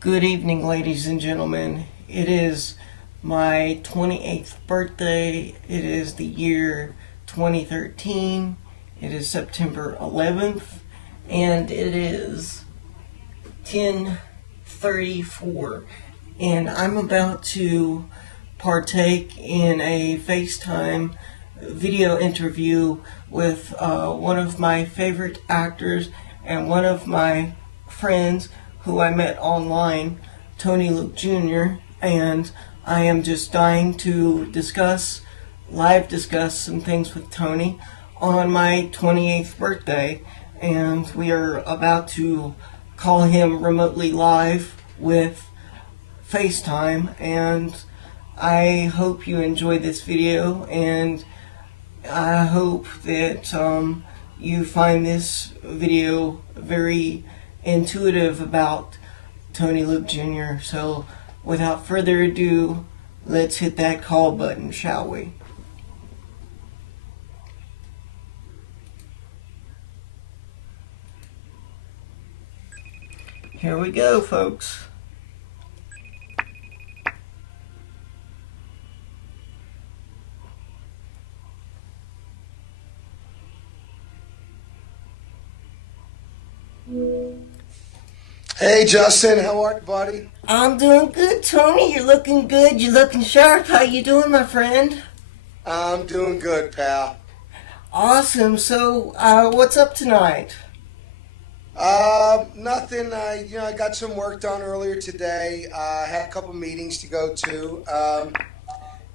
Good evening, ladies and gentlemen. It is my 28th birthday. It is the year 2013. It is September 11th, and it is 10:34. And I'm about to partake in a FaceTime video interview with one of my favorite actors and one of my friends who I met online, Tony Luke Jr., and I am just dying to live discuss some things with Tony on my 28th birthday, and we are about to call him remotely live with FaceTime, and I hope you enjoy this video, and I hope that you find this video very intuitive about Tony Luke Jr. So without further ado, let's hit that call button, shall we? Here we go, folks. Hey Justin, how are you, buddy? I'm doing good, Tony. You're looking good. You're looking sharp. How you doing, my friend? I'm doing good, pal. Awesome. So, what's up tonight? Nothing. I got some work done earlier today. Had a couple meetings to go to.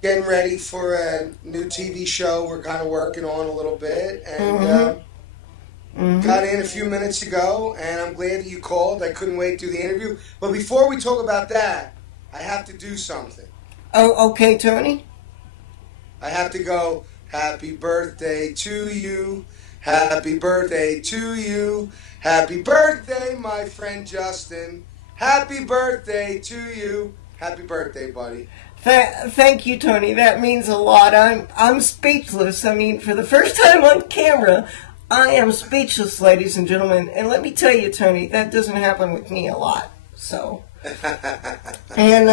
Getting ready for a new TV show we're kind of working on a little bit, and got in a few minutes ago, and I'm glad that you called. I couldn't wait to do the interview. But before we talk about that, I have to do something. Oh, okay, Tony. I have to go, happy birthday to you, happy birthday to you, happy birthday, my friend Justin, happy birthday to you, happy birthday, buddy. Thank you, Tony. That means a lot. I'm speechless. I mean, for the first time on camera, I am speechless, ladies and gentlemen. And let me tell you, Tony, that doesn't happen with me a lot. So, and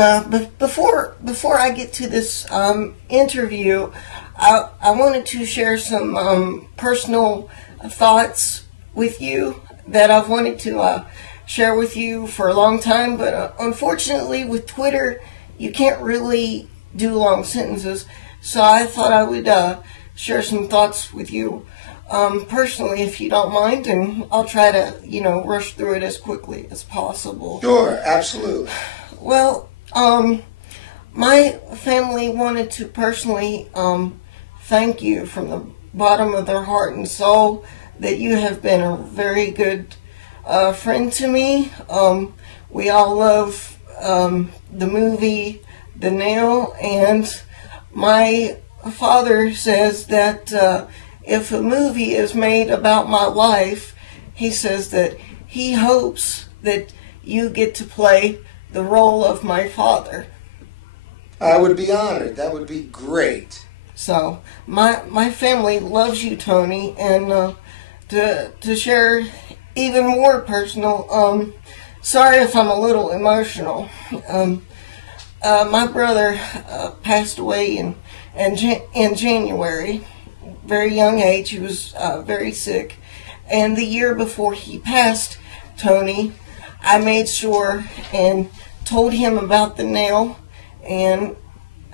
before I get to this interview, I wanted to share some personal thoughts with you that I've wanted to share with you for a long time. But unfortunately, with Twitter, you can't really do long sentences. So I thought I would share some thoughts with you personally, if you don't mind, and I'll try to, rush through it as quickly as possible. Sure, absolutely. Well, my family wanted to personally thank you from the bottom of their heart and soul that you have been a very good friend to me. We all love the movie The Nail, and my father says that if a movie is made about my life, he says that he hopes that you get to play the role of my father. I would be honored. That would be great. So my family loves you, Tony, and to share even more personal, sorry if I'm a little emotional. My brother passed away in January. Very young age. He was very sick, and the year before he passed, Tony, I made sure and told him about the nail, and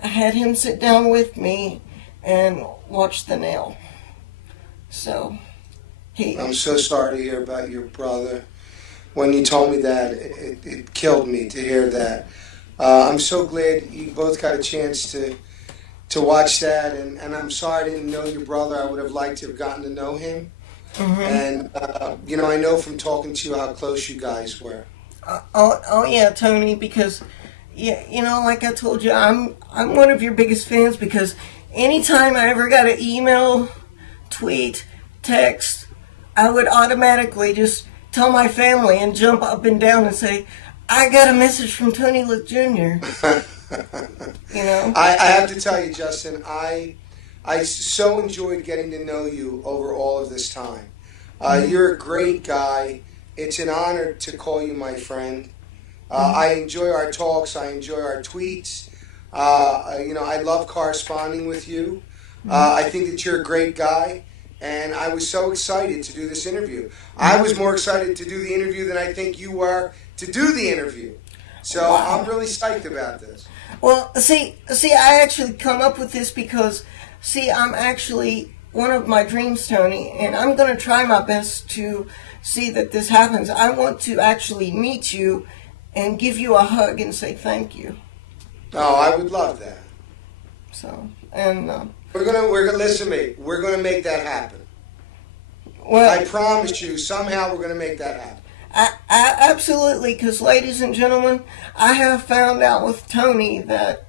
I had him sit down with me and watch the nail. So I'm so sorry to hear about your brother. When you told me that, it killed me to hear that. I'm so glad you both got a chance to watch that, and I'm sorry I didn't know your brother. I would have liked to have gotten to know him. And, I know from talking to you how close you guys were. Oh yeah, Tony, because, like I told you, I'm one of your biggest fans, because anytime I ever got an email, tweet, text, I would automatically just tell my family and jump up and down and say, I got a message from Tony Luke Jr. I have to tell you, Justin, I so enjoyed getting to know you over all of this time. You're a great guy. It's an honor to call you my friend. I enjoy our talks. I enjoy our tweets. I love corresponding with you. I think that you're a great guy, and I was so excited to do this interview. I was more excited to do the interview than I think you were to do the interview. So I'm Wow. really psyched about this. Well, I actually come up with this because, I'm actually one of my dreams, Tony, and I'm going to try my best to see that this happens. I want to actually meet you and give you a hug and say thank you. Oh, I would love that. So, and We're gonna listen to me. We're gonna make that happen. well, I promise you. Somehow we're gonna make that happen. absolutely, because ladies and gentlemen, I have found out with Tony that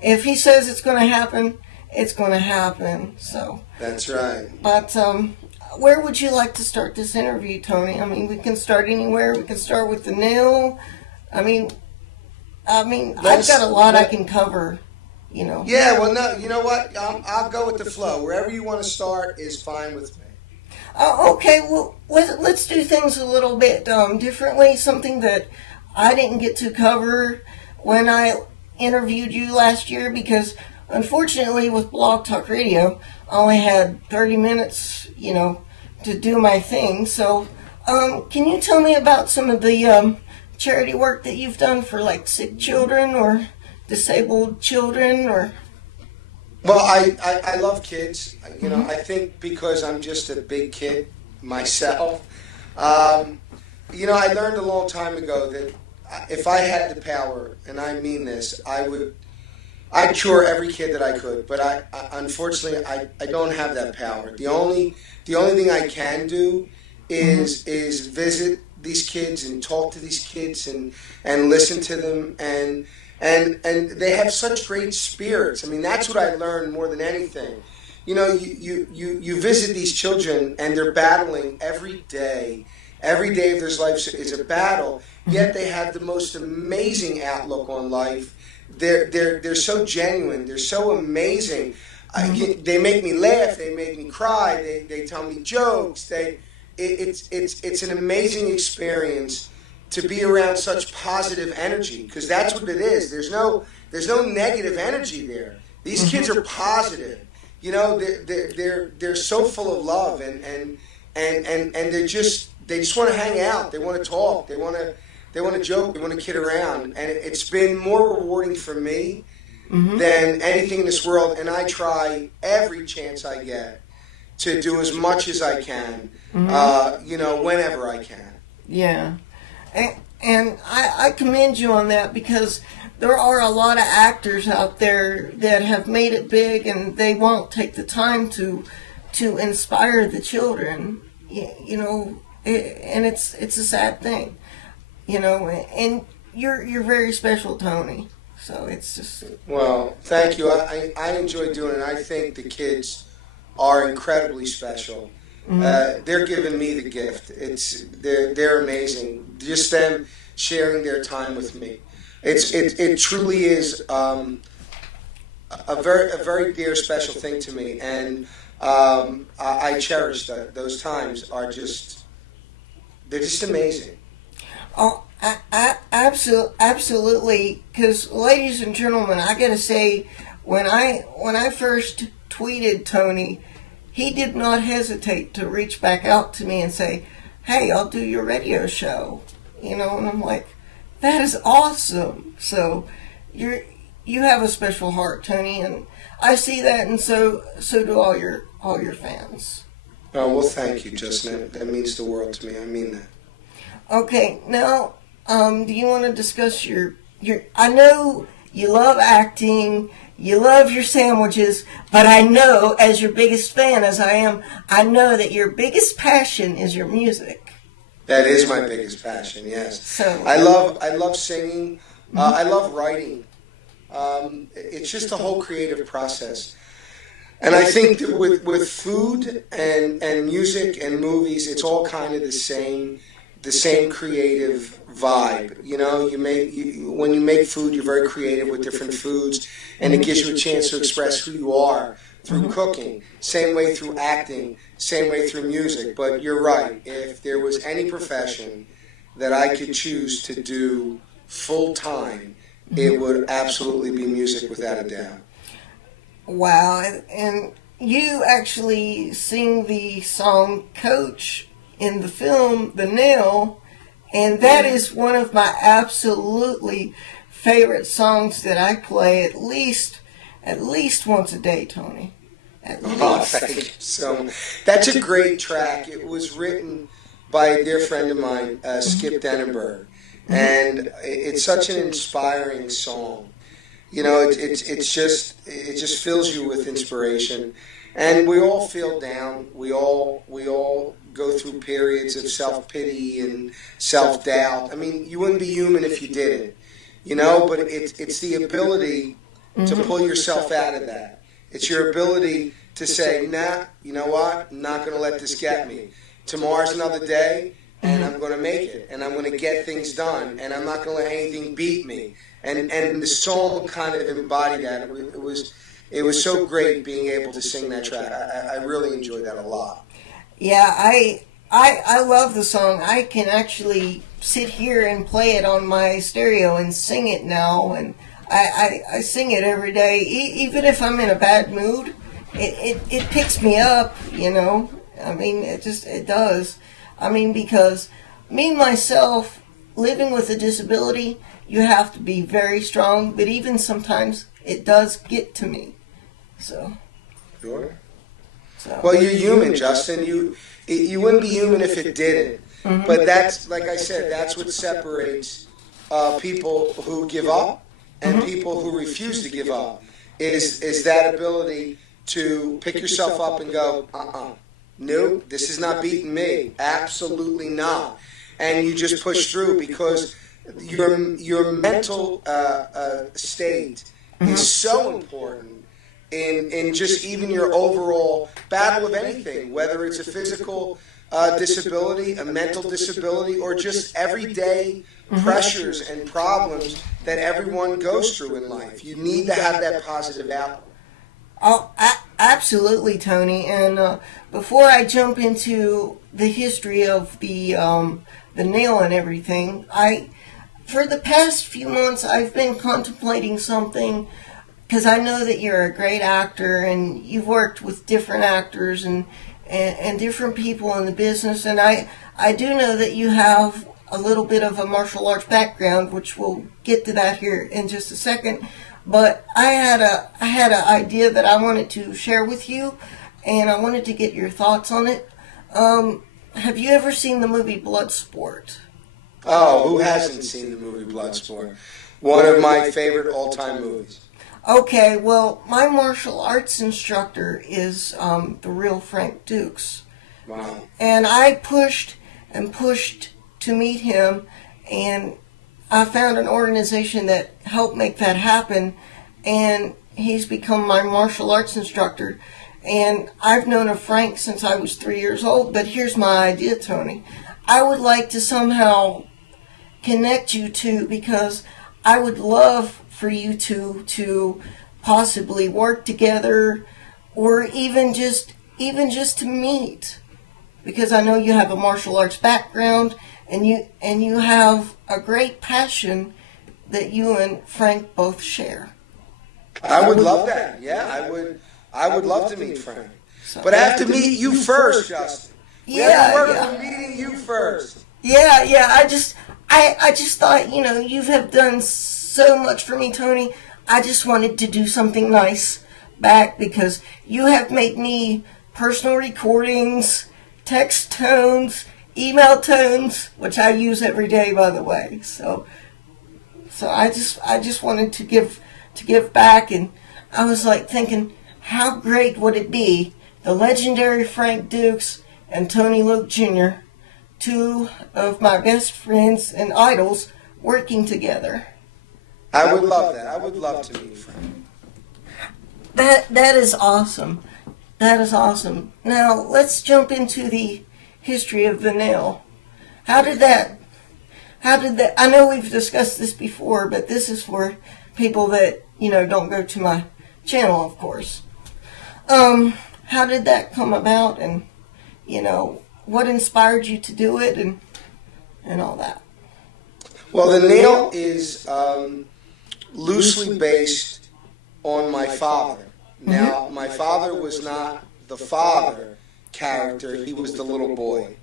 if he says it's going to happen, it's going to happen. So, That's right. but where would you like to start this interview, Tony? I mean, we can start anywhere. We can start with the nil. I mean, I've got a lot I can cover. Yeah. Well, no. You know what? I'll go with the flow. Wherever you want to start is fine with me. Okay, well, let's do things a little bit differently. Something that I didn't get to cover when I interviewed you last year because, unfortunately, with Blog Talk Radio, I only had 30 minutes, to do my thing. So, can you tell me about some of the charity work that you've done for, like, sick children or disabled children or... Well, I love kids. I think because I'm just a big kid myself. I learned a long time ago that if I had the power, and I mean this, I'd cure every kid that I could. But unfortunately, I don't have that power. The only thing I can do is visit these kids and talk to these kids and listen to them and they have such great spirits. I mean, that's what I learned more than anything. You visit these children and they're battling every day. Every day of their life is a battle. Yet they have the most amazing outlook on life. They're so genuine. They're so amazing. They make me laugh. They make me cry. They tell me jokes. It's an amazing experience to be around such positive energy, because that's what it is. There's no negative energy there. These kids are positive. They're so full of love and they just want to hang out. They want to talk. They want to joke. They want to kid around. And it's been more rewarding for me than anything in this world. And I try every chance I get to do as much as I can. Whenever I can. Yeah. And I commend you on that because there are a lot of actors out there that have made it big and they won't take the time to inspire the children, and it's a sad thing, and you're very special, Tony. So it's just... Well, thank you. I enjoy doing it. I think the kids are incredibly special. They're giving me the gift. They're amazing. Just them sharing their time with me. It truly is a very dear special thing to me, and I cherish that. Those times are they're just amazing. Oh, absolutely. Because, ladies and gentlemen, I gotta say, when I first tweeted Tony, he did not hesitate to reach back out to me and say, "Hey, I'll do your radio show," and I'm like, "That is awesome." So you have a special heart, Tony, and I see that, and so do all your fans. Oh, well, thank you, Justin. That means the world to me. I mean that. Okay, now, do you want to discuss your? I know you love acting. You love your sandwiches, but I know, as your biggest fan as I am, I know that your biggest passion is your music. That is my biggest passion, yes. So I love singing. I love writing. It's just a whole creative process. And I think that with food and music and movies, it's all kind of the same creative vibe. When you make food, you're very creative with different foods, and it gives you a chance to express who you are through cooking. Same way through acting, same way through music. But you're right. If there was any profession that I could choose to do full time, it would absolutely be music without a doubt. Wow, and you actually sing the song Coach in the film The Nail, and that is one of my absolutely favorite songs that I play at least once a day, Tony. At least. Oh, thank you so much. That's a great track. It was written by a dear friend of mine, Skip Denenberg, and it's such an inspiring song. You know, it just fills you with inspiration, and we all feel down. We all go through periods of self-pity and self-doubt. I mean, you wouldn't be human if you didn't, you know. But it's the ability to pull yourself out of that. It's your ability to say, nah, you know what? I'm not going to let this get me. Tomorrow's another day, and I'm going to make it, and I'm going to get things done, and I'm not going to let anything beat me. And the song kind of embodied that. It was so great being able to sing that track. I really enjoyed that a lot. Yeah, I love the song. I can actually sit here and play it on my stereo and sing it now, and I sing it every day. Even if I'm in a bad mood, it picks me up, you know. I mean, it does. I mean, because me, myself, living with a disability, you have to be very strong, but even sometimes it does get to me. So. Sure. Well, you're human, Justin. You wouldn't be human if it didn't. Mm-hmm. But that's, like I said, that's what separates people who give up and people who refuse to give up. Is that ability to pick yourself up and go, nope, this is not beating me. Absolutely not. And you just push through, because your mental state is so important in just even your overall battle of anything, whether it's a physical disability, a mental disability, or just everyday pressures and problems that everyone goes through in life. You need to have that positive outlook. Oh, absolutely, Tony. And before I jump into the history of the nail and everything, for the past few months, I've been contemplating something, because I know that you're a great actor and you've worked with different actors and different people in the business, and I do know that you have a little bit of a martial arts background, which we'll get to that here in just a second. But I had an idea that I wanted to share with you, and I wanted to get your thoughts on it. Have you ever seen the movie Bloodsport? Oh, who hasn't seen the movie Bloodsport? One of my favorite all-time movies. Okay, well, my martial arts instructor is the real Frank Dukes. Wow. And I pushed and pushed to meet him, and I found an organization that helped make that happen, and he's become my martial arts instructor. And I've known of Frank since I was 3 years old, but here's my idea, Tony. I would like to somehow connect you two, because I would love for you to possibly work together, or even just to meet, because I know you have a martial arts background, and you have a great passion that you and Frank both share. I would love that. Yeah, I would love to meet Frank. But I have to meet you first, Justin. We have to work on meeting you first. Yeah. I just thought, you have done so much for me, Tony. I just wanted to do something nice back, because you have made me personal recordings, text tones, email tones, which I use every day, by the way. So I just wanted to give back, and I was like thinking, how great would it be, the legendary Frank Dukes and Tony Luke Jr., two of my best friends and idols, working together. I would love that. I would love to meet Frank. That is awesome. That is awesome. Now, let's jump into the history of the nail. How did that, I know we've discussed this before, but this is for people that, don't go to my channel, of course. How did that come about, and, what inspired you to do it, and all that? Well, The Nail is loosely based on my father. Now, my father was not the father character, he was the little boy.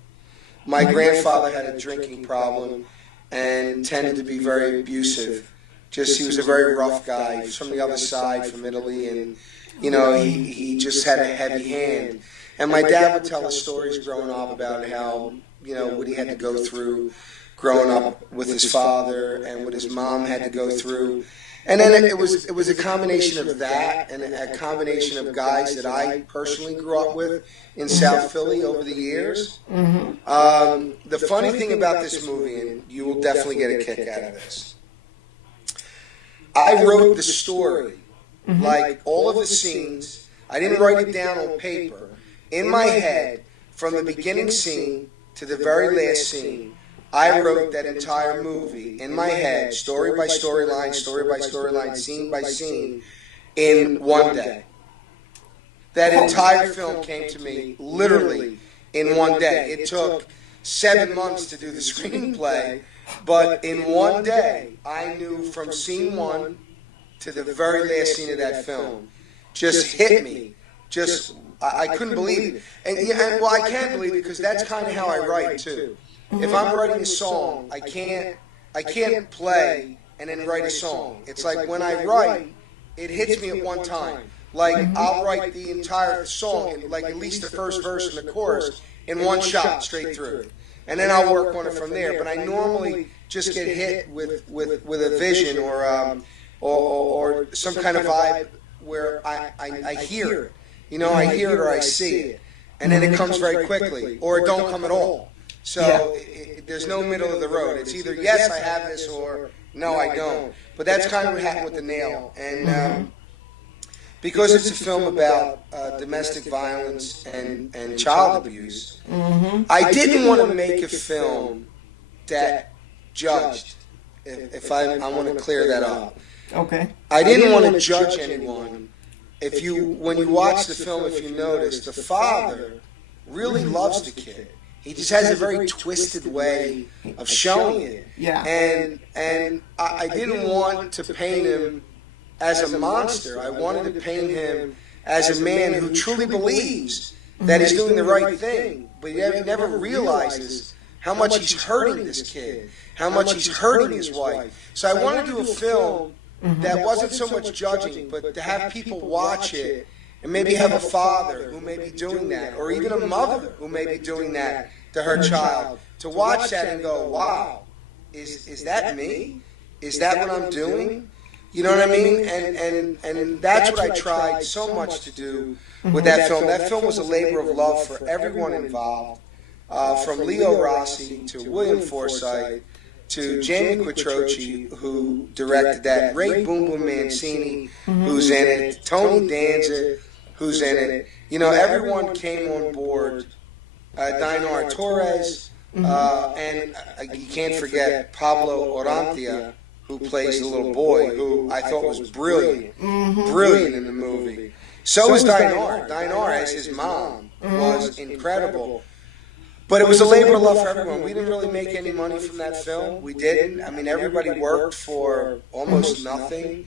My grandfather had a drinking problem and tended to be very abusive. He was a very rough guy. He was from the other side, from Italy, and, he just had a heavy hand. And my dad would tell us stories growing up about how, what he had to go through growing up with his father and what his mom had to go through. And then it was a combination of that and a combination of guys that I personally grew up with in South Philly over the years. The funny thing about this movie, and you will definitely get a kick out of this, I wrote the story, like all of the scenes. I didn't write it down on paper. In my head, from the beginning scene to the very last scene, I wrote that entire movie in my head, story by storyline, scene by scene, in one day. That entire film came to me literally in one day. It took 7 months to do the screenplay, but in one day, I knew from scene one to the very last scene of that film. Just hit me. I couldn't believe it. And I can't believe it because that's kind of how I write too. If I'm writing a song, I can't play and then write a song. It's like when I write, it hits me at one time. Like I'll write the entire song, like at least the first verse and the chorus, in one shot straight through, and then I'll work on it from there. But I normally just get hit with a vision or some kind of vibe where I hear it. I hear it or I see it, and then it comes very quickly, or it don't come at all. So there's no middle of the road. It's either yes, I have this, or no, I don't. But that's kind of what happened with The Nail. And because it's a film about domestic violence and child abuse, I didn't want to make a film that judged. If I want to clear that up. Okay. I didn't want to judge anyone. When you watch the film, if you notice, the father really loves the kid. He just has a very twisted way of showing it. Yeah. And I didn't want to paint him as a monster. I wanted to paint him as a man who truly believes that he's doing the right thing, but he never realizes how much he's hurting this kid, how much he's hurting his wife. So I wanted to do a film that wasn't so much judging, but to have people watch it and maybe have a father who may be doing that, or even a mother who may be doing that to her child, to watch that and go, wow, is that me? Is that what I'm doing? You know what I mean? And that's what I tried so much to do with that film. That film was a labor of love for everyone involved, from Leo Rossi to William Forsythe to Jamie Quattrochi, who directed that, Ray Boom Boom Mancini, who's in it, Tony Danza, who's in it. Everyone came on board. Dinar Torres, and you can't forget Pablo Orantia, who plays the little boy, who I thought was brilliant in the movie. So was Dinar. Dinar, as his mom, was incredible. But it was a labor of love for everyone. We didn't really make any money from that film. We didn't. I mean, everybody worked for almost nothing.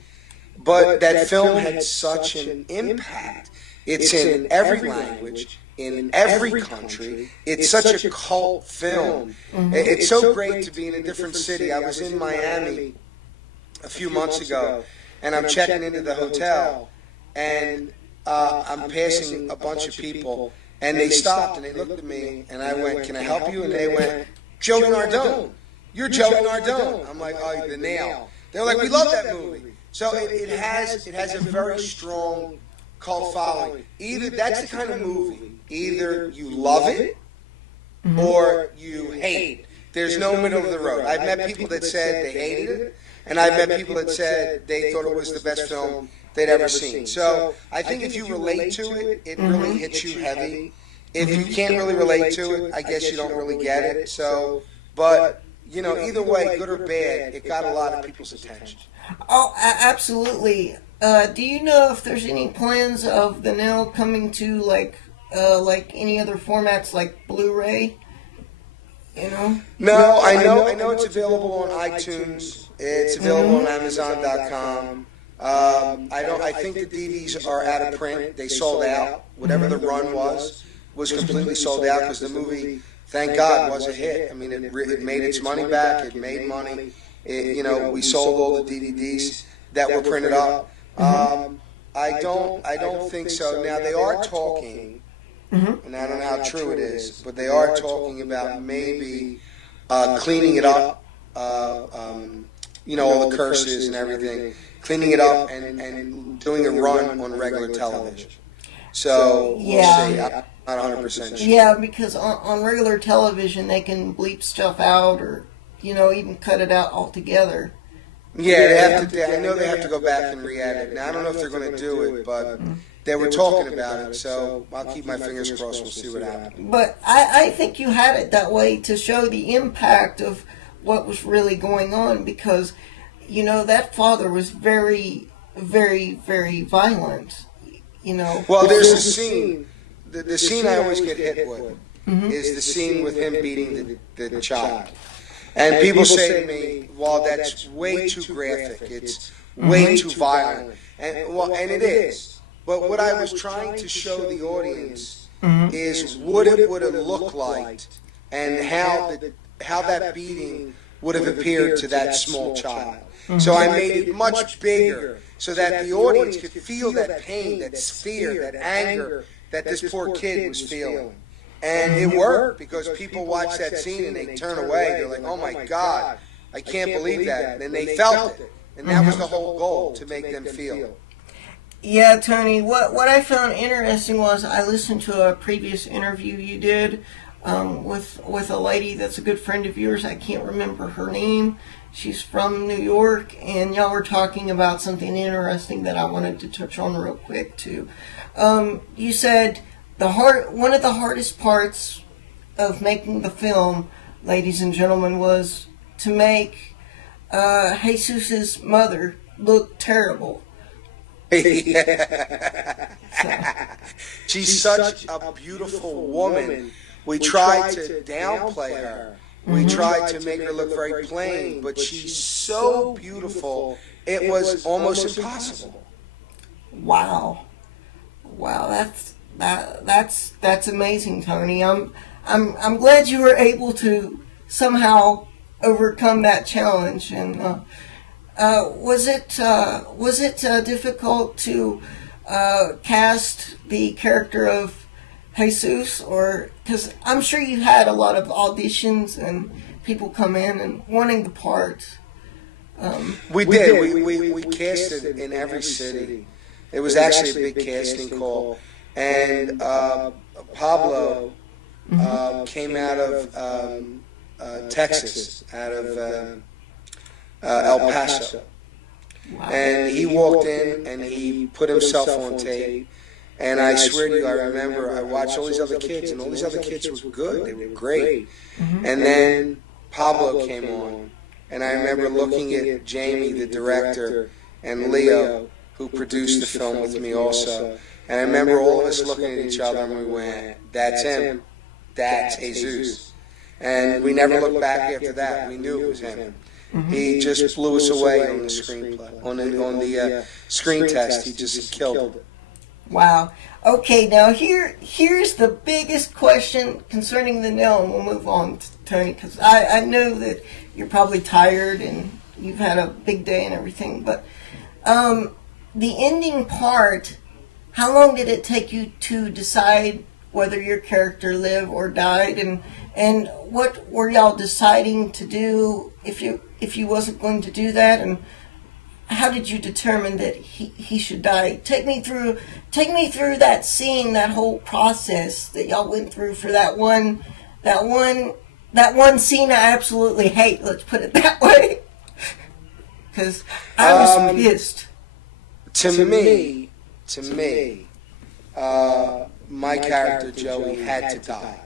But that film had such an impact. It's in every language, in every country. It's such a cult film. It's so great to be in a different city. I was in Miami a few months ago, and I'm checking into the hotel, and I'm passing a bunch of people, and they stopped and they looked at me, and I went, "Can I help you?" And they went, "Joey Nardone. You're Joey Nardone." I'm like, "Oh, The Nail." They're like, "We love that movie." So it has a very strong cult following. Either that's the kind of movie. Either you love it or you hate it. There's no middle of the road. I've met people that said they hated it, and I've met people that said they thought it was the best film they'd ever seen. So I think if you relate to it, it really hits you heavy. If you can't really relate to it, I guess you don't really get it. So, but either way, good or bad, it got a lot of people's attention. Oh, absolutely. Do you know if there's any plans of The Nail coming to like any other formats like Blu-ray? You know? No, I know it's available on iTunes. It's available on Amazon.com. I think the DVDs are out of print. They sold out. Whatever the run was completely sold out because the movie, thank God, was a hit. I mean, it made its money back. It made money. We sold all the DVDs that were printed up. I don't think so. Now they are talking, and I don't know how true it is, but they are talking about maybe cleaning it up. All the curses and everything, cleaning it up and doing a run on regular television. So we'll see. I'm not 100% sure. Yeah, because on regular television they can bleep stuff out or even cut it out altogether. Yeah, they have to. I know they have to go back and re-edit it. Now I don't know if they're going to do it, but they were talking about it. So I'll keep my fingers crossed. We'll see what happens. But I think you had it that way to show the impact of what was really going on, because that father was very, very, very violent. Well, there's a scene. The scene I always get hit with is the scene with him beating the child. And people say to me, "Well, that's way too graphic. It's way too violent." And it is. But what I was trying to show the audience is what it would have looked like, and how that beating would have appeared to that small child. So I made it much bigger so that the audience could feel that pain, that fear, that anger that this poor kid was feeling. And it worked, because people watch that scene and they turn away. They're like, "Oh my God, I can't believe that." And they felt it. And that was the whole goal, to make them feel. Yeah, Tony, what I found interesting was I listened to a previous interview you did with a lady that's a good friend of yours. I can't remember her name. She's from New York, and y'all were talking about something interesting that I wanted to touch on real quick too. You said one of the hardest parts of making the film, ladies and gentlemen, was to make Jesus's mother look terrible. She's such a beautiful woman. We tried to downplay her. We tried to make her look very plain, but she's so beautiful, it was almost impossible. Wow, that's amazing, Tony. I'm glad you were able to somehow overcome that challenge. And was it difficult to cast the character of Jesus, or because I'm sure you had a lot of auditions and people come in and wanting the part? We did. We casted in every city. It was actually a big casting call, and Pablo came out of Texas, out of El Paso, and he walked in and he put himself on tape. And I swear to you, I remember I watched all these other kids, and all these other kids were good. They were great. And then Pablo came on, and I remember looking at Jamie, the director, and Leo, who produced the film with me also. And I remember all of us looking at each other, and we went, "That's him. That's Jesus." And we never looked back after that. We knew it was him. He just blew us away on the screenplay, on the screen test. He just killed it. Wow. Okay, now here's the biggest question concerning the nail, and we'll move on, Tony, because I know that you're probably tired and you've had a big day and everything, but the ending part, how long did it take you to decide whether your character lived or died, and what were y'all deciding to do if you wasn't going to do that, and how did you determine that he should die? Take me through that scene, that whole process that y'all went through for that one scene I absolutely hate. Let's put it that way, because I was pissed. To me, my character Joey had to die.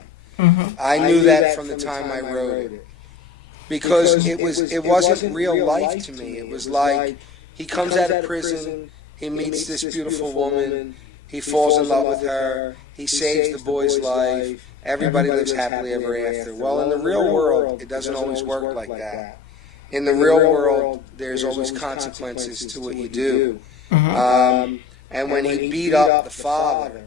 I knew that from the time I wrote it, because it wasn't real life to me. It was like, he comes out of prison, he meets this beautiful woman, he falls in love with her, he saves the boy's life, everybody lives happily ever after. Well, in the real world, it doesn't always work like that. In the real world, there's always consequences to what you do. And when he beat up the father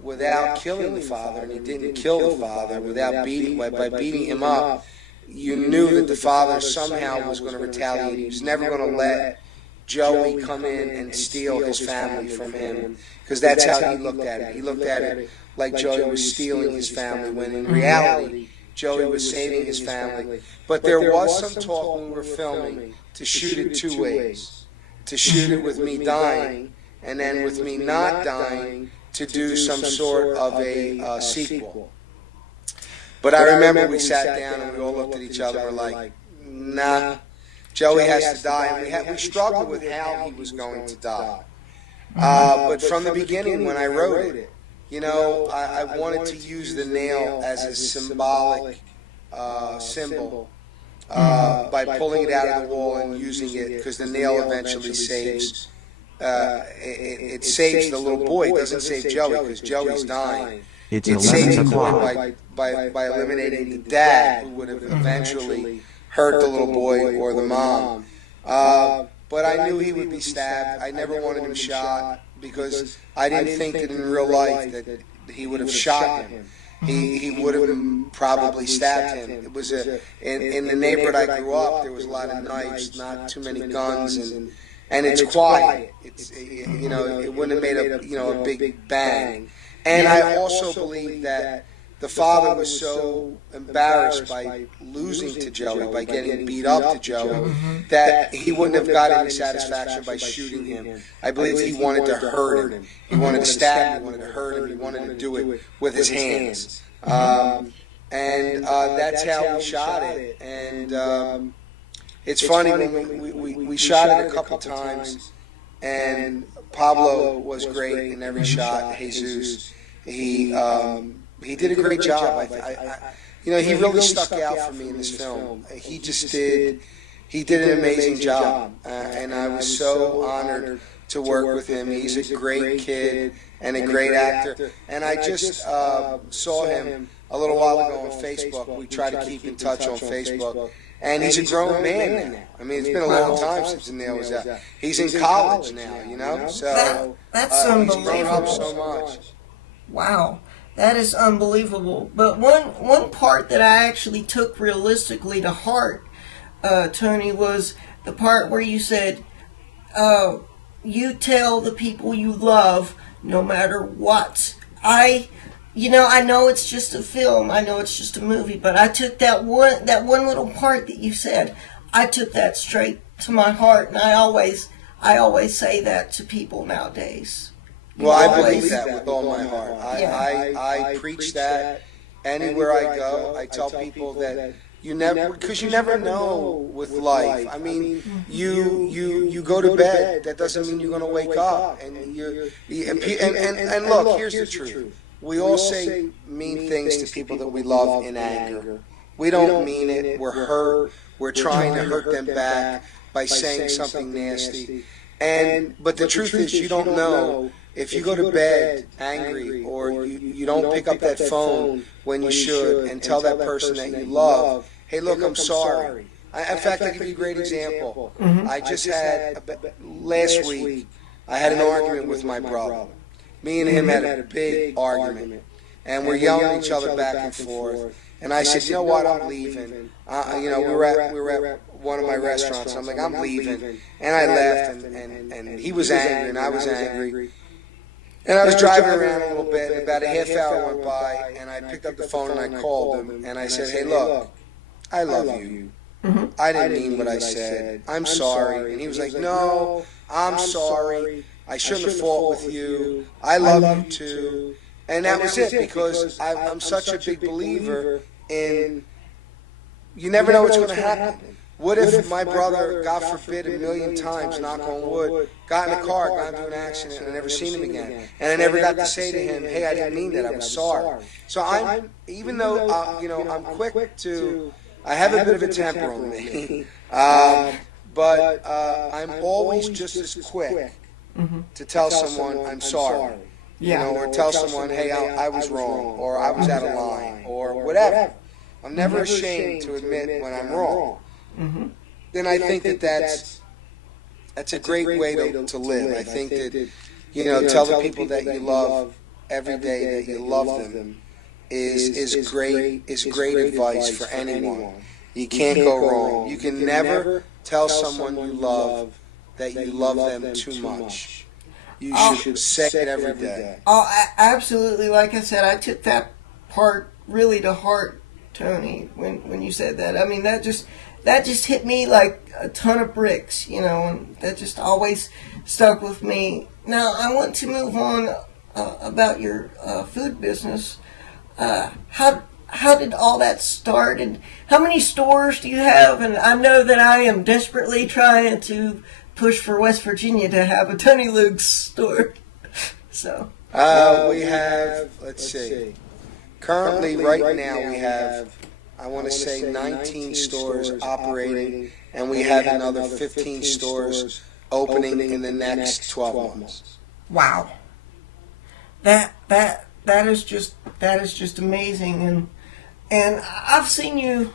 without killing the father, and he didn't kill the father without by beating him up, you knew that the father somehow was going to retaliate. He was never going to let Joey come in and steal his family from him, because that's how he looked at it. He looked at it like Joey was stealing his family, when in reality, Joey was saving his family. But there was some talk when we were filming to shoot it two ways. To shoot it with me dying, and then with me not dying, to do some sort of a sequel. But I remember we sat down and we all looked at each other and were like, nah, Joey has to die. And we struggled with how he was going to die. But from the beginning, when I wrote it, you know, I wanted to use the nail as a symbolic symbol by pulling it out of the wall and using it, because the nail eventually saves. It saves the little boy. It doesn't save Joey, because Joey's dying. It saves the the boy boy by eliminating the dad, who would have eventually hurt the little boy or the mom. But I knew he would be stabbed. I never wanted him shot, because I didn't think that in real life that he would have shot him. He would have probably stabbed him. It was in the neighborhood I grew up, there was a lot of knives, not too many guns, and it's quiet. It's, you know, it wouldn't have made a big bang. And I also believe that the father was so embarrassed by losing to Joey, by getting beat up to Joey, that he wouldn't have gotten any satisfaction by shooting him. I believe he wanted to hurt him. He wanted to stab him. He wanted to hurt him. He wanted to do it with his hands. And that's how we shot it. And it's funny, when we shot it a couple times, and Pablo was great in every shot. Jesus, he did a great job. He really stuck out for me in this film. He did an amazing job, and I was so honored to work with him. He's a great kid and a great actor. And I just saw him a little while ago on Facebook. We try to keep in touch on Facebook. And he's a grown man now. I mean, it's been a long time since the nail was out. He's in college now, you know? So that's he's unbelievable. grown up so much. Wow, that is unbelievable. But one part that I actually took realistically to heart, Tony, was the part where you said, you tell the people you love no matter what. I know it's just a film, I know it's just a movie, but I took that one little part that you said, I took that straight to my heart, and I always say that to people nowadays. Well, I believe that with all my heart. I preach that anywhere I go. I tell people that because you never know with life. I mean, you go to bed. That doesn't mean you're going to wake up. And look, here's the truth. We all say mean things to people that we love in anger. We don't mean it. We're hurt. We're trying to hurt them back by saying something nasty. But the truth is, you don't know if you go to bed angry, or you don't pick up that phone when you should and tell that person that you love, hey, look, I'm sorry. In fact, I'll give you a great example. I just had, last week, I had an argument with my brother. Me and him had a big argument, and we're yelling at each other back and forth. And I said, you know what, I'm leaving. We were at one of my restaurants. I'm like, I'm leaving. And I left, and he was angry, and I was angry. And I was driving around a little bit, and about a half hour went by, and I picked up the phone and I called him, and I said, hey, look, I love you. I didn't mean what I said. I'm sorry. And he was like, no, I'm sorry. I shouldn't have fought with you. I love you too. And that was it, because I'm such a big believer in, you never know what's going to happen. What if my brother, God forbid, a million times, knock on wood, got in a car, got into an accident, and I never seen him again, and I never got to say to him, hey, I didn't mean that, I was sorry. So even though I'm quick to, I have a bit of a temper on me, but I'm always just as quick to tell someone I'm sorry. Yeah. or tell someone, hey, I was wrong, or I was out of line, or whatever. I'm never ashamed to admit when I'm wrong. Mm-hmm. Then I think that that's a great way to live. I think that, tell the people that you love every day that you love them is great advice for anyone. You can't go wrong. You can never tell someone you love that you love them too much. You should say it every day. Oh, absolutely. Like I said, I took that part really to heart, Tony, when you said that. I mean, that just hit me like a ton of bricks, and that just always stuck with me. Now, I want to move on about your food business. How did all that start, and how many stores do you have? And I know that I am desperately trying to push for West Virginia to have a Tony Luke's store. So we have, let's see, currently right now we have, I want to say 19 stores operating, and we have another 15 stores opening in the next 12 months. Wow. That is just amazing, and I've seen you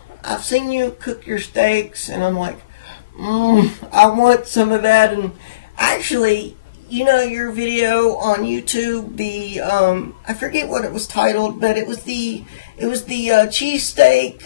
cook your steaks, and I'm like, I want some of that. And actually, your video on YouTube, the I forget what it was titled, but it was the cheesesteak.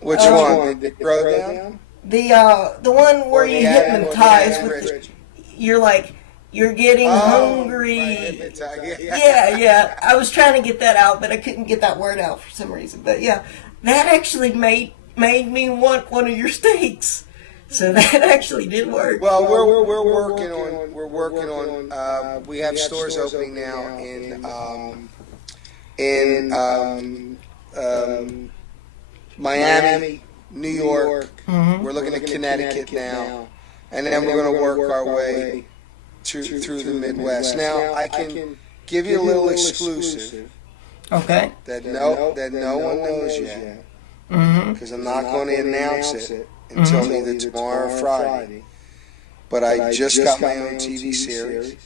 Which one? The Throwdown? The one where you hypnotize with you're like, you're getting hungry. Yeah. I was trying to get that out, but I couldn't get that word out for some reason. But yeah, that actually made me want one of your steaks. So that actually did work. Well, we're working on. We have stores opening now in Miami, New York. Mm-hmm. We're looking at Connecticut now, and then we're going to work our way through the Midwest. Now, I can give you a little exclusive. Okay. That no one knows yet, because I'm not going to announce it until either tomorrow or Friday. But I just got my own TV series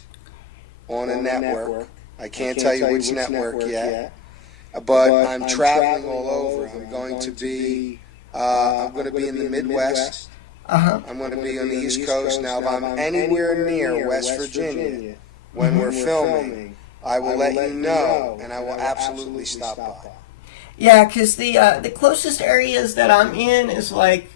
on a network. I can't tell you which network yet, but I'm traveling all over. I'm going to be in the Midwest. I'm going to be on the East Coast. Now, if I'm anywhere near West Virginia when we're filming, I will let you know, and I will absolutely stop by. Yeah, because the closest areas that I'm in is like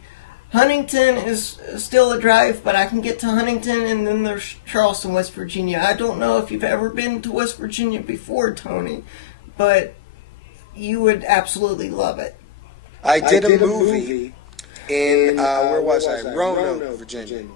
Huntington is still a drive, but I can get to Huntington, and then there's Charleston, West Virginia. I don't know if you've ever been to West Virginia before, Tony, but you would absolutely love it. I did a movie in, where was I? Roanoke, Virginia.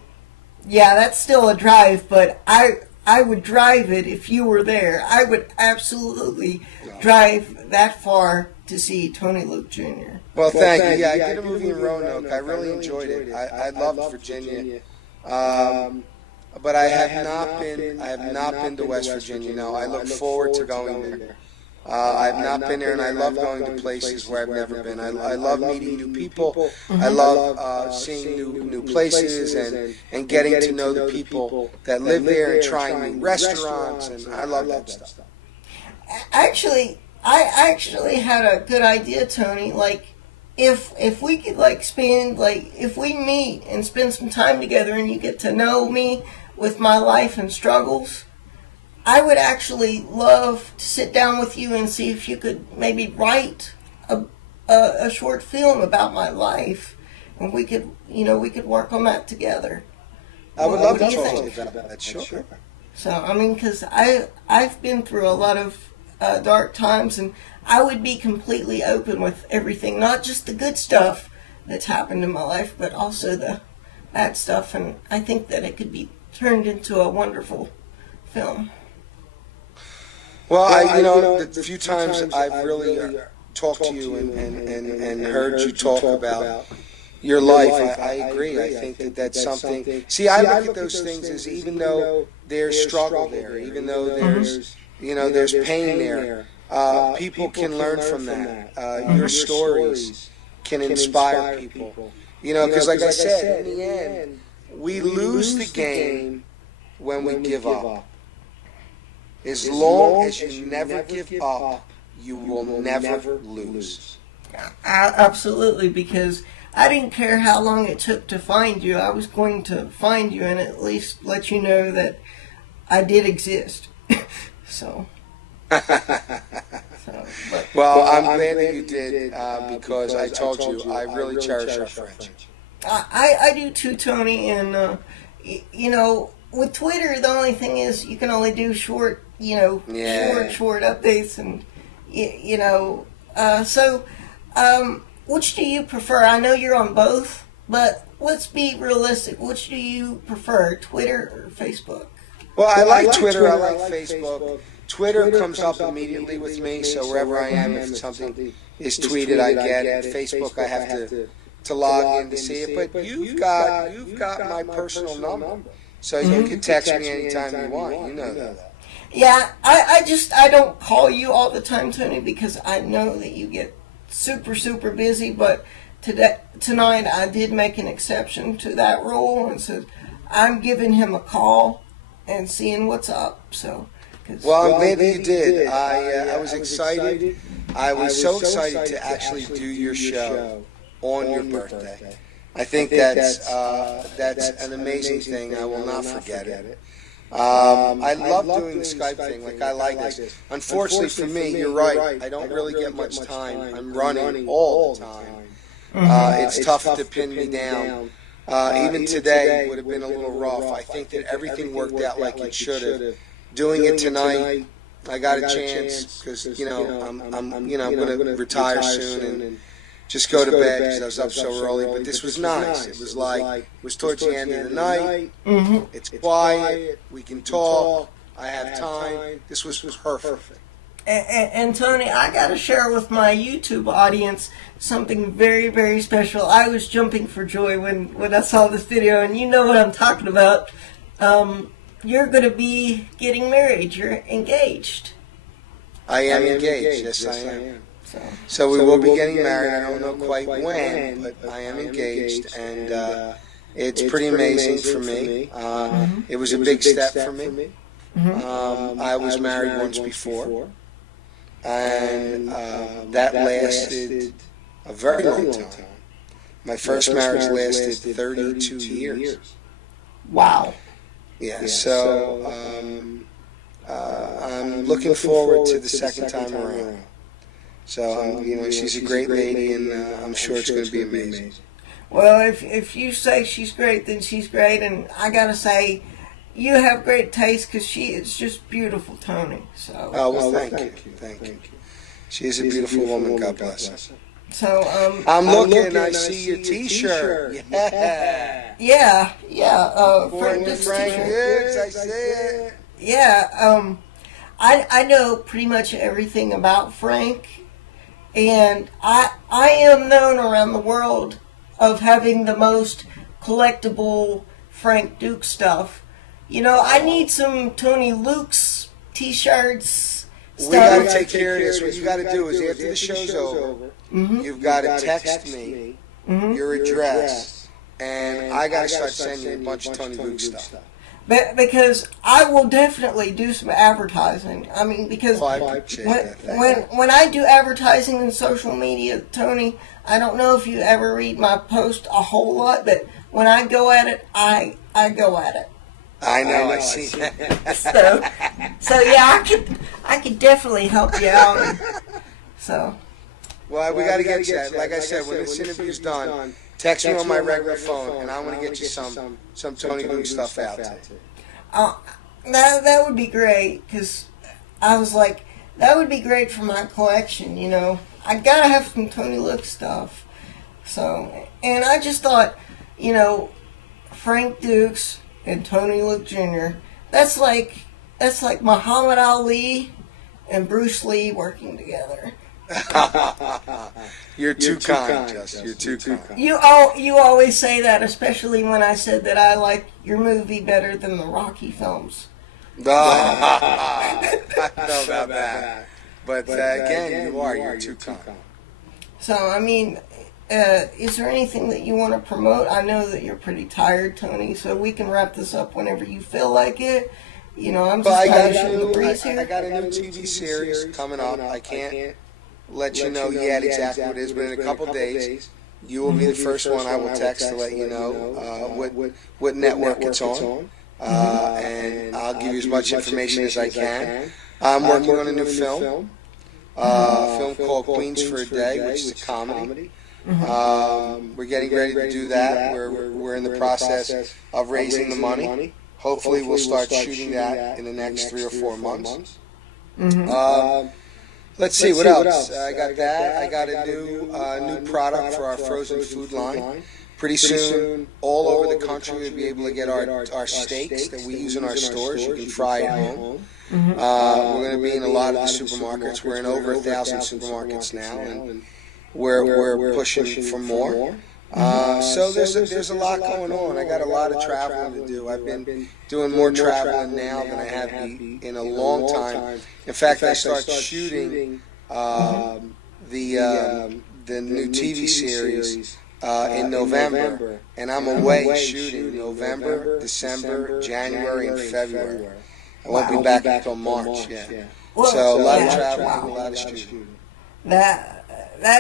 Yeah, that's still a drive, but I would drive it if you were there. I would absolutely drive that far to see Tony Luke Jr. Well, thank you. Yeah, I did a movie in Roanoke. I really enjoyed it. I loved Virginia, but I have not been to West Virginia. No, I look forward to going there. I've not been there, and I love going to places where I've never been. I love meeting new people. I love seeing new places and getting to know the people that live there and trying new restaurants, and I love that stuff. Actually, I actually had a good idea, Tony. Like, if we could if we meet and spend some time together, and you get to know me with my life and struggles, I would actually love to sit down with you and see if you could maybe write a short film about my life, and we could work on that together. I would love to talk to you about that. Sure. So I mean, because I've been through a lot of dark times, and I would be completely open with everything, not just the good stuff that's happened in my life, but also the bad stuff. And I think that it could be turned into a wonderful film. Well, the few times I've really talked to you and heard you talk about your life, I agree. I think that that's something. See, I look at those things as, even though there's struggle there, even though there's pain there, people can learn from that. Your stories can inspire people. Because like I said, in the end, we lose the game when we give up. As long as you never give up, you will never lose. Absolutely, because I didn't care how long it took to find you. I was going to find you and at least let you know that I did exist. So. Well, I'm glad that you did because I told you I really cherish our friendship. I do too, Tony. And you know, with Twitter, the only thing is you can only do short, short updates, and so. Which do you prefer? I know you're on both, but let's be realistic. Which do you prefer, Twitter or Facebook? Well, I like Twitter. I like Facebook. Twitter comes up immediately with me, so wherever I am, if something is tweeted, I get it. Facebook, I have to log in to see it. But you've got my personal number, so you can text me anytime you want. You know that. Yeah, I don't call you all the time, Tony, because I know that you get super busy, but tonight I did make an exception to that rule and said I'm giving him a call and seeing what's up. So, well, I'm glad that you did. I was excited. I was so excited to actually do your show on your birthday. I think that's an amazing thing. I will not forget it. I love doing the Skype thing. Like, I like this. Unfortunately for me, you're right. I don't really get much time. I'm running all the time. It's tough to pin me down. Even today would have been a little rough. I think that everything worked out like it should have. Doing it tonight, I got a chance because I'm going to retire soon and just go to bed because I was up so early. But this was nice. It was towards the end of the night. It's quiet. We can talk. I have time. This was perfect. And Tony, I got to share with my YouTube audience something very special. I was jumping for joy when I saw this video, and you know what I'm talking about. You're going to be getting married. You're engaged. I am engaged. Yes, I am. So we will be getting married. I don't know quite when, but I am engaged, and it's pretty amazing for me. It was a big step for me. I was married once before, and that lasted a very long time. My first marriage lasted 32 years. Wow. Yeah, so I'm looking forward to the second time around. So, she's a great lady, and I'm sure it's going to be amazing. Well, if you say she's great, then she's great, and I got to say, you have great taste because she is just beautiful, Tony. So. Oh, well, thank you. She is a beautiful woman. God bless her. So, I'm looking, I see your T-shirt. Yeah. Frank Dukes, I see it. Yeah, I know pretty much everything about Frank, and I am known around the world of having the most collectible Frank Duke stuff. I need some Tony Luke's T-shirts. We got to take care of this. What you got to do is after the show's over, you've got to text me your address, and I got to start sending you a bunch of Tony Luke stuff. Because I will definitely do some advertising. I mean, because when I do advertising in social media, Tony, I don't know if you ever read my post a whole lot, but when I go at it, I go at it. I know, I see that. So yeah, I could definitely help you out. So. Well, we got to get you. Like I said, when this interview's done, text me on my regular phone, and I want to get you some Tony Luke stuff out to you. That would be great, because I was like, that would be great for my collection, I gotta have some Tony Luke stuff. So, and I just thought, Frank Dukes and Tony Luke Jr., that's like Muhammad Ali and Bruce Lee working together. You're too kind, Justin. You're too kind. You always say that, especially when I said that I like your movie better than the Rocky films. I don't know about that. But again, you're too kind. So, I mean, is there anything that you want to promote? I know that you're pretty tired, Tony, so we can wrap this up whenever you feel like it. You know, I'm But just I kind got of shooting the breeze I here. got a new TV series coming up. I can't let you know yet exactly what it is, but in a couple days, you will be the first one I will text to let you know what network it's on, and I'll give you as much information as I can. I'm working on a new film, a film called Queens for a Day, which is a comedy. We're getting ready to do that. We're in the process of raising the money. Hopefully, we'll start shooting that in the next 3 or 4 months. Let's see what else. I got that. I got a new product for our frozen food line. Pretty soon, all over the country, we'll be able to get our steaks that we use in our stores. You can fry at home. We're going to be in a lot of the supermarkets. We're in over 1,000 supermarkets now, and we're pushing for more. So there's a lot going on. I got a lot of traveling to do. I've been doing more traveling now than I have in a long time. In fact, I start shooting the new TV series in November, and I'm away shooting November, December, January, and February. I won't be back until March. Yeah. Well, So a lot of traveling, a lot of shooting. That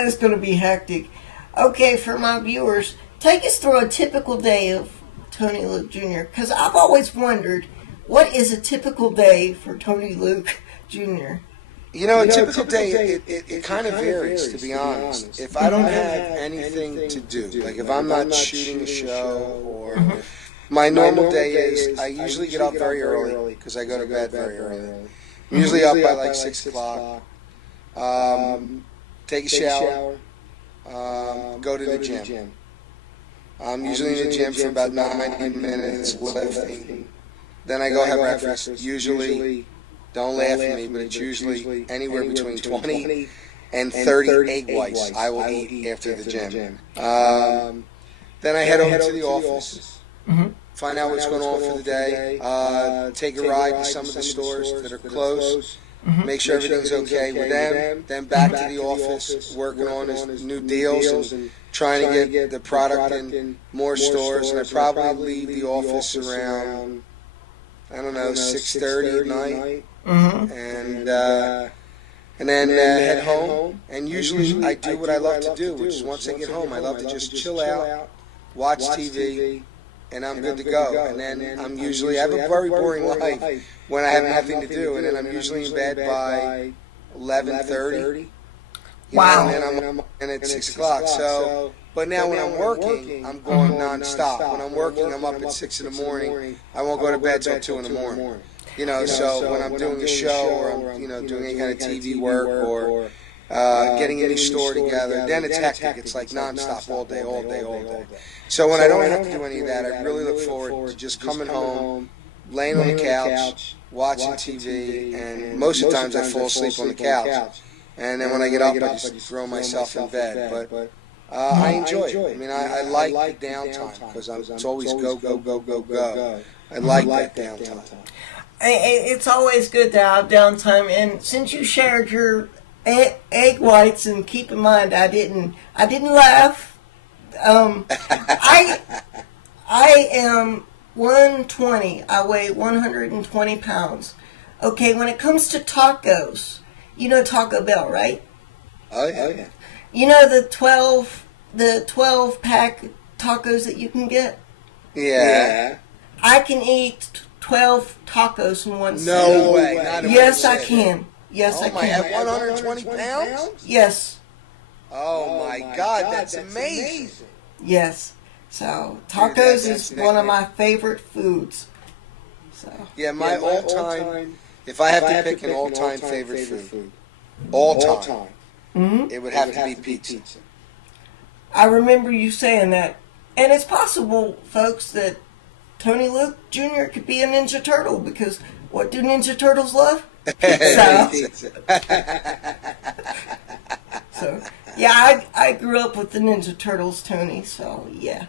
is going to be hectic. Okay, for my viewers, take us through a typical day of Tony Luke Jr. Because I've always wondered, what is a typical day for Tony Luke Jr.? You know, a typical day, it kind of varies, to be honest. If I don't have anything to do, like if I'm not shooting a show, or my normal day is, I usually get up very early because I go to bed very early. I'm usually up by like 6 o'clock. Take a shower. Go to the gym. I'm usually in the gym for about 90 minutes lifting. Then I go have breakfast. Usually, don't laugh at me, but it's usually anywhere between 20 and 30 egg whites I will eat after the gym. Then I head over to the office, find out what's going on for the day, take a ride to some of the stores that are closed. Make sure everything's okay with them. Then back to the office, working on his new deals and trying to get the product in more stores. And I probably leave the office around, I don't know, 6:30 at night. And then head home. And usually I do what I love to do, which is once I get home, I love to just chill out, watch TV, and I'm good to go. And then I have a very boring life when I have nothing to do, and then I'm usually in bed by 11:30. Wow. And then I'm in at 6 o'clock. So, but now when I'm working, I'm going nonstop. When I'm working, I'm up at 6 in the morning. I won't go to bed till 2 in the morning. So when I'm doing a show, or I'm doing any kind of TV work, or getting a new store together, then it's hectic. It's like nonstop all day. So when I don't have to do any of that, I really look forward to just coming home, laying on the couch, watching TV, and most of the times I fall asleep on the couch. And then when I get up, I just throw myself in bed. But I enjoy it. I mean, I like the downtime because it's always go. I like that downtime. It's always good to have downtime. And since you shared your egg whites, and keep in mind, I didn't laugh. I am 120. I weigh 120 pounds. Okay, when it comes to tacos, you know Taco Bell, right? Oh yeah. You know the 12 pack tacos that you can get? Yeah. I can eat 12 tacos in one No sitting. way. Not in Yes, one I sitting. can. Yes, I Oh my! can. At 120 pounds? Yes. Oh my God! That's amazing. Yes. So tacos that's is one of my favorite foods. So Yeah, my all-time. If I have to pick an all-time favorite food, all time, it would have to be pizza. I remember you saying that, and it's possible, folks, that Tony Luke Jr. could be a Ninja Turtle, because what do Ninja Turtles love? Pizza. So yeah, I grew up with the Ninja Turtles, Tony. So yeah.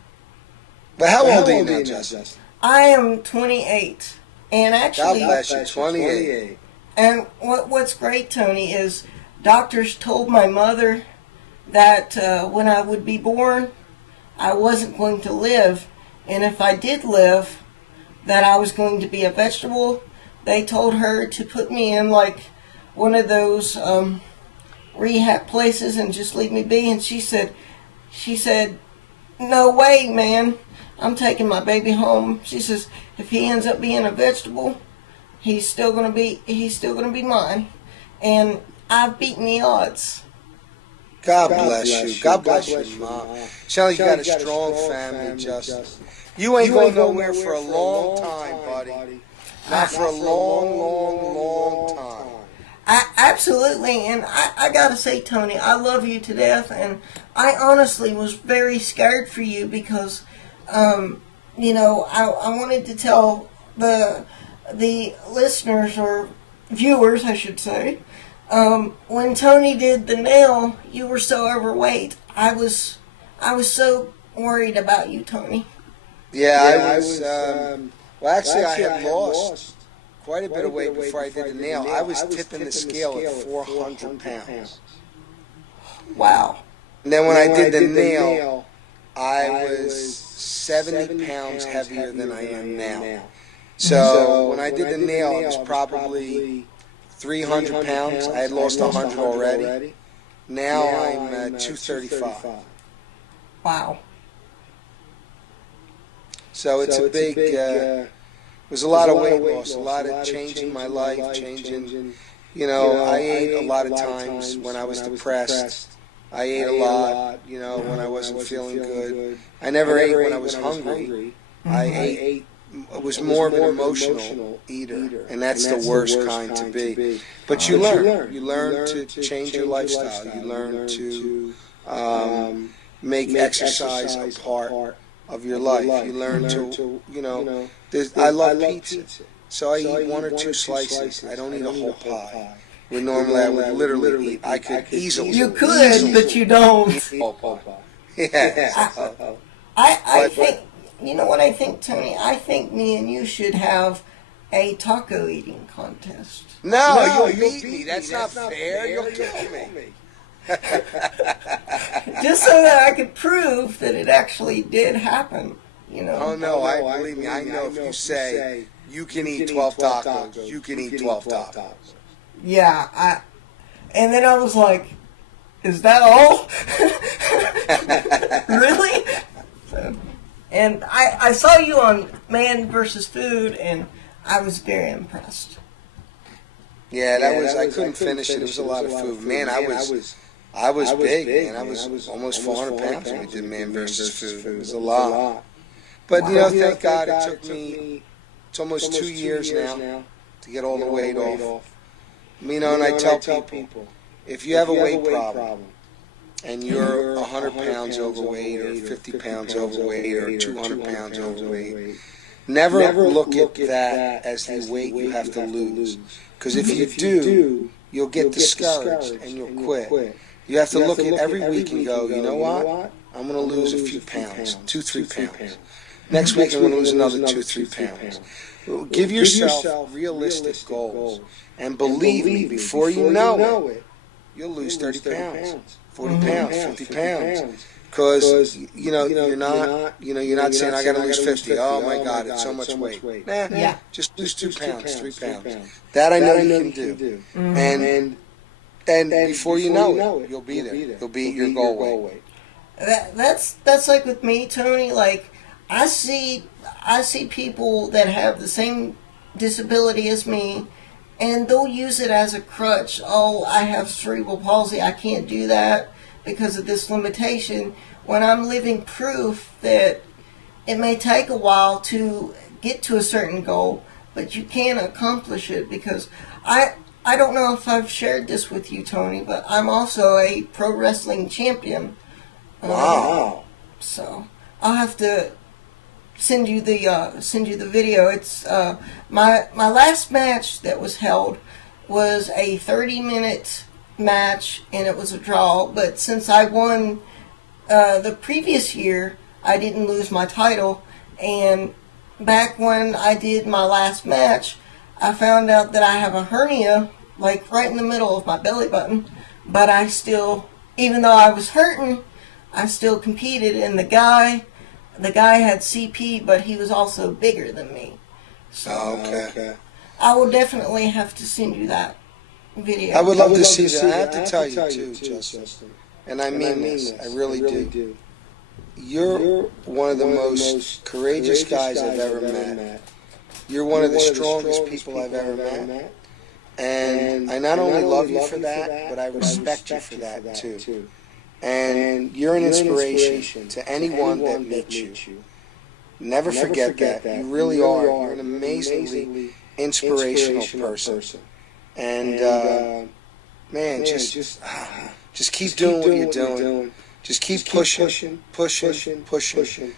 But how old are you now, Justin? I am 28, and God actually, bless you, 28. and what's great, Tony, is doctors told my mother that when I would be born, I wasn't going to live, and if I did live, that I was going to be a vegetable, they told her to put me in like one of those rehab places and just leave me be. And she said, no way, man. I'm taking my baby home. She says, if he ends up being a vegetable, he's still gonna be mine. And I've beaten the odds. God bless you. God bless you, Mom. Sounds like you got a strong family, Justin. You ain't going nowhere for a long time, buddy. Not for a long time. Absolutely, and I gotta say, Tony, I love you to death, and I honestly was very scared for you because, you know, I wanted to tell the listeners, or viewers, I should say, when Tony did the nail, you were so overweight. I was so worried about you, Tony. Yeah, I was. Well, actually, I had lost quite a bit of weight before I did the nail. I was tipping the scale at 400 pounds. Wow. And then when I did the nail, I was 70 pounds heavier than I am now. So when I did the nail, it was probably 300 pounds. I had lost 100 already. Now I'm at 235. Wow. So it's a big, it was a lot of weight loss, a lot of change in my life, changing, you know, I ate a lot of times when I was depressed. I ate a lot, you know, when I wasn't feeling good. I never ate when I was hungry. I ate, I was more of an emotional eater, and that's the worst kind to be. But you learn to change your lifestyle. You learn to make exercise a part of your life. You learn to, you know, I love pizza, so I eat 1 or 2 slices. I don't eat a whole pie. When normally I would literally eat. I could easily. You could, but you don't. Yeah. I think, you know what I think, Tony? I think me and you should have a taco eating contest. No, you'll beat me. That's not fair. You'll kill me. Just so that I could prove that it actually did happen, you know. Oh no, believe me, I know if you say you can eat 12 tacos, you can eat 12 tacos. Yeah, and then I was like, is that all? Really? So, and I saw you on Man vs. Food, and I was very impressed. Yeah, that was, I couldn't finish it. It was a lot of food. Man, I was big, man. I was almost 400 pounds when we did Man vs. Food. It was a lot. But, you know, thank God it took me, it's almost 2 years now to get all the weight off. You know, and I tell people, if you have a weight problem and you're 100 pounds overweight or 50 pounds overweight or 200 pounds overweight, never look at that as the weight you have to lose. Because if you do, you'll get discouraged and you'll quit. You have to look at every week and go, you know what? I'm going to lose a few pounds, 2-3 pounds. Next week I'm going to lose another 2-3 pounds. Give yourself realistic goals. And believe me, before you know it, you'll lose 30 pounds, 40 pounds, 50 pounds. Because, you know, you're not saying, I got to lose 50. Oh my God, it's so much weight. Nah, just lose 2 pounds, 3 pounds. That I know you can do. And before you know it, you'll be there. You'll be at your goal weight. That's like with me, Tony. Like, I see people that have the same disability as me, and they'll use it as a crutch. Oh, I have cerebral palsy. I can't do that because of this limitation. When I'm living proof that it may take a while to get to a certain goal, but you can accomplish it. Because I don't know if I've shared this with you, Tony, but I'm also a pro wrestling champion. Wow. So I'll have to send you the video. It's my last match that was held was a 30-minute match, and it was a draw. But since I won the previous year, I didn't lose my title. And back when I did my last match, I found out that I have a hernia, like right in the middle of my belly button. But I still, even though I was hurting, I still competed. And the guy had CP, but he was also bigger than me. So, okay. I will definitely have to send you that video. I would love to see that. I have to tell you too, Justin, and I mean this. I really do. You're one of the most courageous guys I've ever met. You're one of the strongest people I've ever met. And I not only love you for that, but I respect you for that too. And you're an inspiration to anyone that meets you. Never forget that. You really are. You're an amazingly inspirational person. And man, just keep doing what you're doing. Just keep pushing.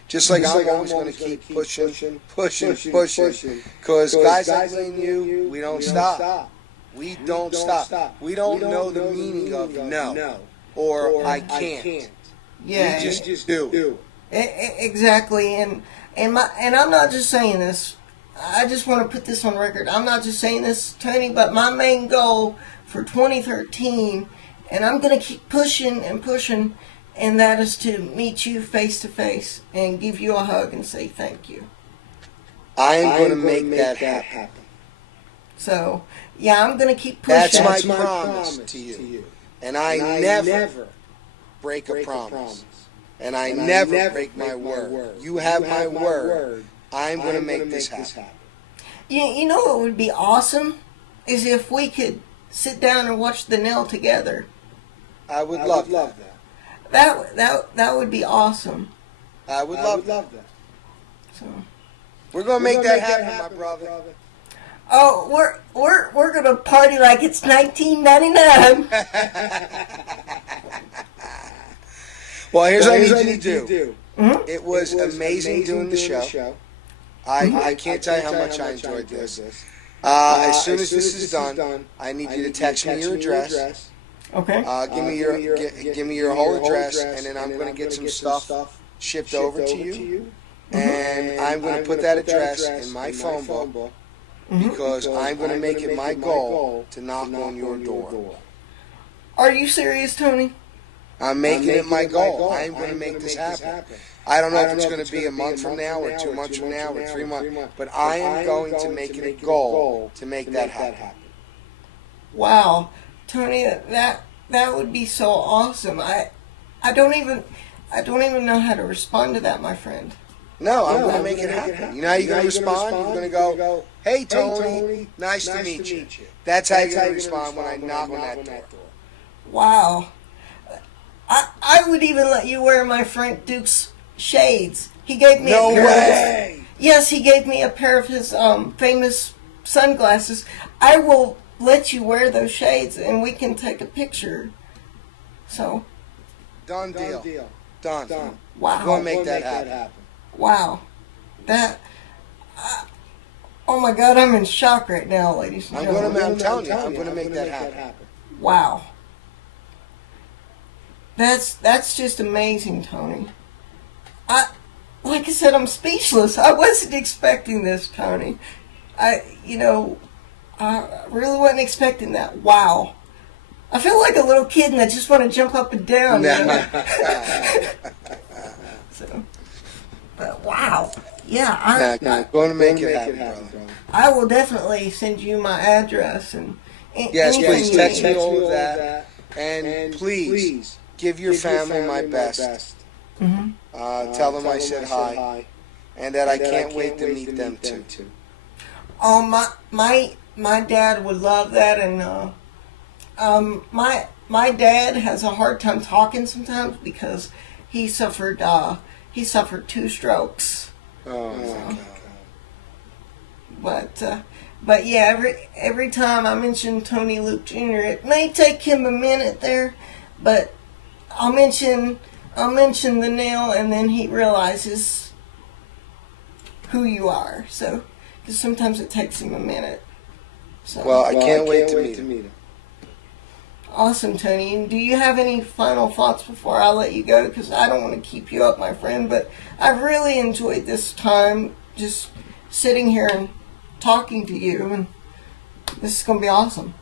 Just like I'm always going to keep pushing. Because guys like me and you, we don't stop. We don't stop. We don't know the meaning of no or I can't. Yeah, we just do. Exactly. And I'm not just saying this. I just want to put this on record. I'm not just saying this, Tony, but my main goal for 2013, and I'm going to keep pushing, and that is to meet you face to face and give you a hug and say thank you. I am going to make that happen. So, yeah, I'm going to keep pushing. That's my promise to you. And I never break a promise. And I never break my word. You have my word. I'm going to make this happen. You know what would be awesome? Is if we could sit down and watch The Nail together. I would love that. That would be awesome. I would love that. So we're going to make that happen, my brother. Oh, we're going to party like it's 1999. Well, here's what I need you to do. Mm-hmm. It was amazing doing the show. I can't tell you how much I enjoyed this. As soon as this is done, I need you to text me your address. Okay. Give me your whole address, and then I'm going to get some stuff shipped over to you. And I'm going to put that address in my phone book because I'm going to make it my goal to knock on your door. Are you serious, Tony? I'm making it my goal. I'm going to make this happen. I don't know if it's going to be a month from now or 2 months from now or 3 months, but I am going to make it a goal to make that happen. Wow, Tony, that would be so awesome. I don't even know how to respond to that, my friend. No, I'm going to make it happen. You know how you're going to respond? You're going to go, "Hey, Tony, nice to meet you." That's how you're going to respond when I knock on that door. Wow. I would even let you wear my Frank Duke's shades. He gave me no way. Yes, he gave me a pair of his famous sunglasses. I will let you wear those shades, and we can take a picture. So. Done deal. Done. Wow. I'm going to make that happen. Wow. That. Oh my God, I'm in shock right now, ladies and gentlemen. I'm telling you, I'm going to make that happen. Wow. That's just amazing, Tony. Like I said, I'm speechless. I wasn't expecting this, Tony. I really wasn't expecting that. Wow. I feel like a little kid and I just want to jump up and down. So, but wow. Yeah, I'm going to make it happen, brother. I will definitely send you my address and yes, please text me all of that, and please give your family my best. Mm-hmm. Tell them I said hi, and that I can't wait to meet them too. Oh, my dad would love that, and my dad has a hard time talking sometimes because he suffered 2 strokes. Oh my God. But yeah, every time I mention Tony Luke Jr., it may take him a minute there, but I'll mention The Nail, and then he realizes who you are. So, because sometimes it takes him a minute. So. Well, I can't wait to meet him. Awesome, Tony. And do you have any final thoughts before I let you go? Because I don't want to keep you up, my friend, but I've really enjoyed this time just sitting here and talking to you, and this is going to be awesome.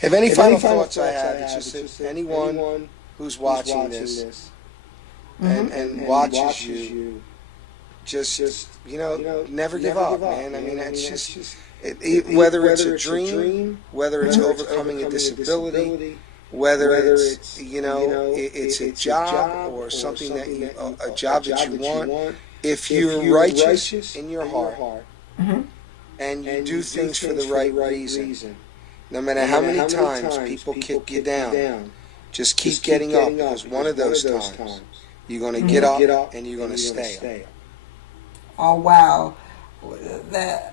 If any final thoughts I have, it's just that anyone who's watching this and watches you, just never give up, man. I mean, it's just whether it's a dream, whether it's overcoming a disability, whether it's it's a job or something that a job that you want. If you're righteous in your heart and you do things for the right reason, no matter how many times people kick you down, just keep getting up, because one of those times you're going to get up and you're going to stay up. Oh wow, that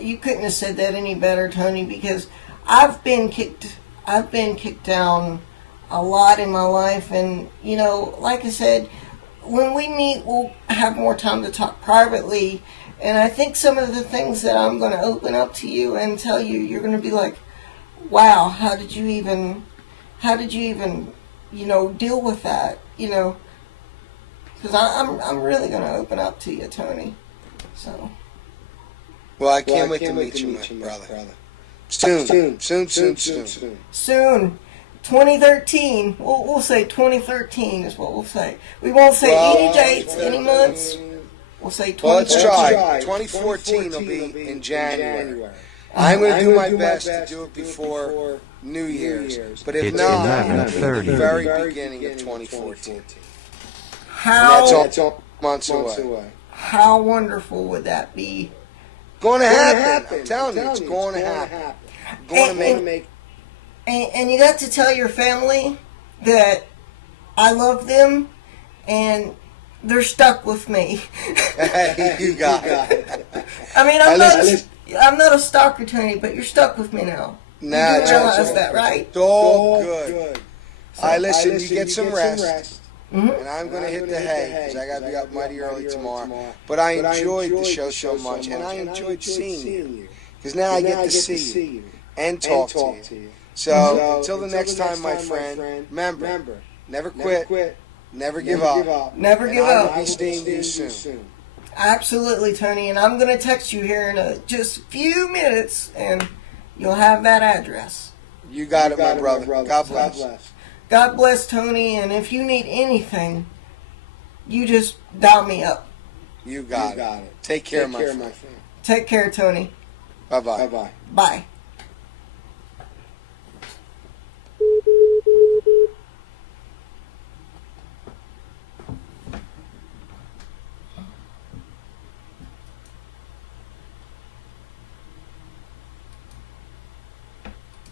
you couldn't have said that any better, Tony. Because I've been kicked down a lot in my life, and like I said, when we meet, we'll have more time to talk privately. And I think some of the things that I'm going to open up to you and tell you, you're going to be like, wow, how did you even deal with that? Because I'm really going to open up to you, Tony. So. Well, I can't wait to meet you, my brother. Soon. 2013. We'll say 2013 is what we'll say. We won't say any dates, any months. We'll say 2013. Well, let's try. 2014 will be in January. I'm going to do my best to do it before New Year's. But if not, it'll be the very beginning of 2014. That's all months away. How wonderful would that be? Going to happen. I'm telling you, it's going to happen. Going to make. And you got to tell your family that I love them and they're stuck with me. You got it. I mean, I'm not a stalker, Tony, but you're stuck with me now. Nah, you realize that, right? It's all good. Listen, you get some rest. And I'm going to hit the hay because I got to be up mighty early tomorrow. But I enjoyed the show so much, and I enjoyed seeing you. Because now I get to see you and talk to you. So until the next time, my friend, remember, never quit, never give up. Never give up. I'll be seeing you soon. Absolutely, Tony. And I'm going to text you here in just a few minutes, and you'll have that address. You got it, my brother. God bless. God bless, Tony, and if you need anything, you just dial me up. You got it. Take care, my friend. Take care, Tony. Bye-bye. Bye.